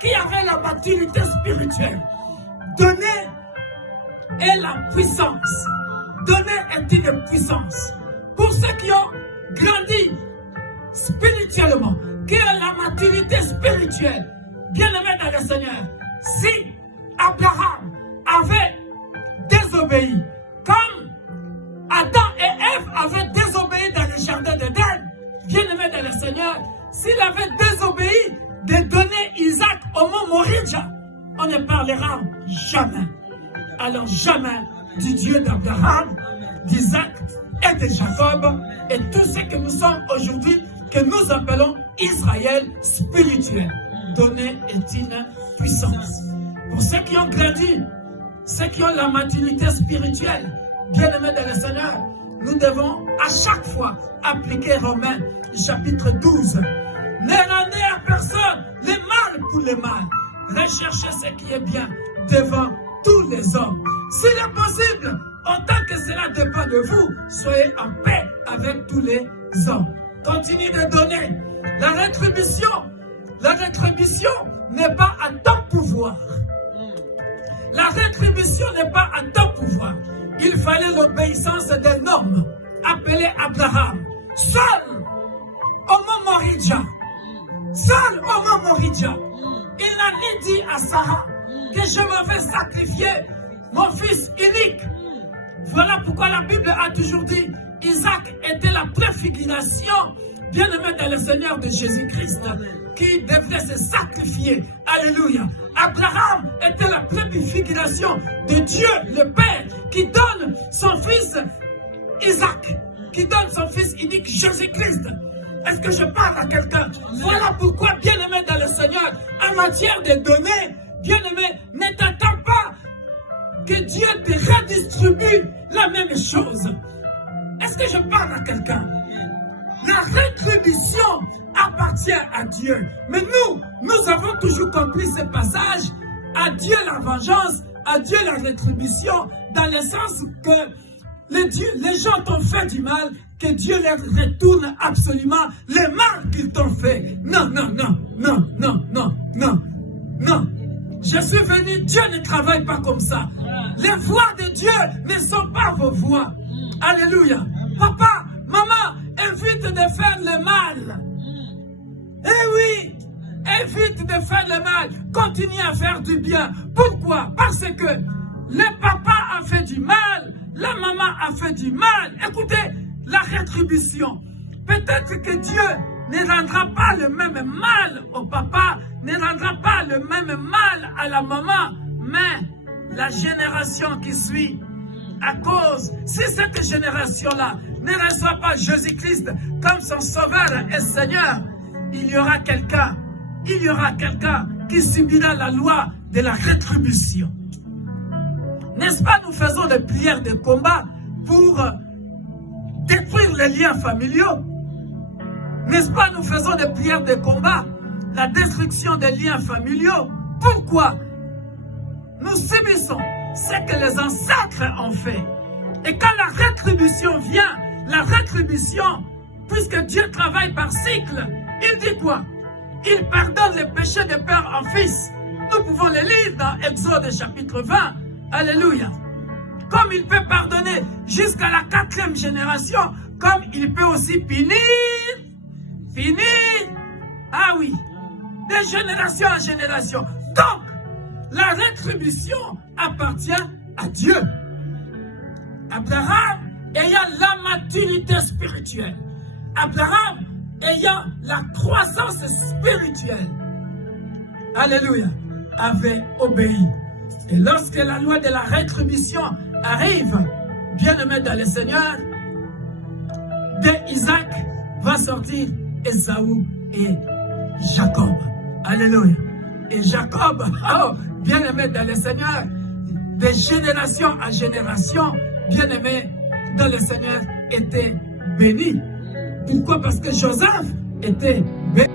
qui avaient la maturité spirituelle, donner est la puissance. Donner est une puissance. Pour ceux qui ont grandi spirituellement, qui ont la maturité spirituelle, bien-aimés dans le Seigneur, si Abraham avait désobéi, comme Adam et Ève avaient désobéi dans le jardin d'Éden, bien-aimés dans le Seigneur, s'il avait désobéi de donner Isaac au mont Moria, on ne parlera jamais. Alors jamais du Dieu d'Abraham, d'Isaac et de Jacob et tout ce que nous sommes aujourd'hui, que nous appelons Israël spirituel. Donner est une puissance. Pour ceux qui ont grandi, ceux qui ont la maturité spirituelle, bien-aimés dans le Seigneur, nous devons à chaque fois appliquer Romains chapitre 12. Ne rendez à personne le mal pour le mal. Recherchez ce qui est bien devant tous les hommes. S'il est possible, autant que cela dépend de vous, soyez en paix avec tous les hommes. Continuez de donner. La rétribution n'est pas à ton pouvoir. La rétribution n'est pas à ton pouvoir. Il fallait l'obéissance d'un homme appelé Abraham. Seul au mont Moria. Seul au mont Moria. Il n'a ni dit à Sarah que je me vais sacrifier mon fils unique. Voilà pourquoi la Bible a toujours dit Isaac était la préfiguration, bien-aimé dans le Seigneur de Jésus-Christ, qui devait se sacrifier. Alléluia. Abraham était la préfiguration de Dieu, le Père, qui donne son fils Isaac, qui donne son fils unique Jésus-Christ. Est-ce que je parle à quelqu'un? Voilà pourquoi, bien-aimé dans le Seigneur, en matière de donner, bien-aimé, ne t'attends pas que Dieu te redistribue la même chose. Est-ce que je parle à quelqu'un? La rétribution appartient à Dieu. Mais nous avons toujours compris ce passage. À Dieu la vengeance, à Dieu la rétribution, dans le sens que les gens t'ont fait du mal, que Dieu leur retourne absolument le mal qu'ils t'ont fait. Non, non, non, non, non, non, non, non. Je suis venu, Dieu ne travaille pas comme ça. Les voies de Dieu ne sont pas vos voies. Alléluia. Papa, maman, évite de faire le mal. Eh oui, évite de faire le mal. Continue à faire du bien. Pourquoi? Parce que le papa a fait du mal, la maman a fait du mal. Écoutez, la rétribution. Peut-être que Dieu ne rendra pas le même mal au papa, ne rendra pas le même mal à la maman, mais la génération qui suit, à cause, si cette génération-là ne reçoit pas Jésus-Christ comme son sauveur et Seigneur, il y aura quelqu'un qui subira la loi de la rétribution. N'est-ce pas, nous faisons des prières de combat pour détruire les liens familiaux? N'est-ce pas, nous faisons des prières de combat, la destruction des liens familiaux? Pourquoi? Nous subissons ce que les ancêtres ont fait. Et quand la rétribution vient, la rétribution, puisque Dieu travaille par cycle, il dit quoi? Il pardonne les péchés de père en fils. Nous pouvons les lire dans Exode chapitre 20. Alléluia. Comme il peut pardonner jusqu'à la 4e génération, comme il peut aussi punir. Ah oui, de génération en génération. Donc, la rétribution appartient à Dieu. Abraham ayant la maturité spirituelle, Abraham ayant la croissance spirituelle, alléluia, avait obéi. Et lorsque la loi de la rétribution arrive, bien-aimé dans le Seigneur, de Isaac va sortir Ésaü et Jacob. Alléluia. Et Jacob, oh, bien-aimé dans le Seigneur, de génération en génération, bien-aimé dans le Seigneur, était béni. Pourquoi? Parce que Joseph était béni.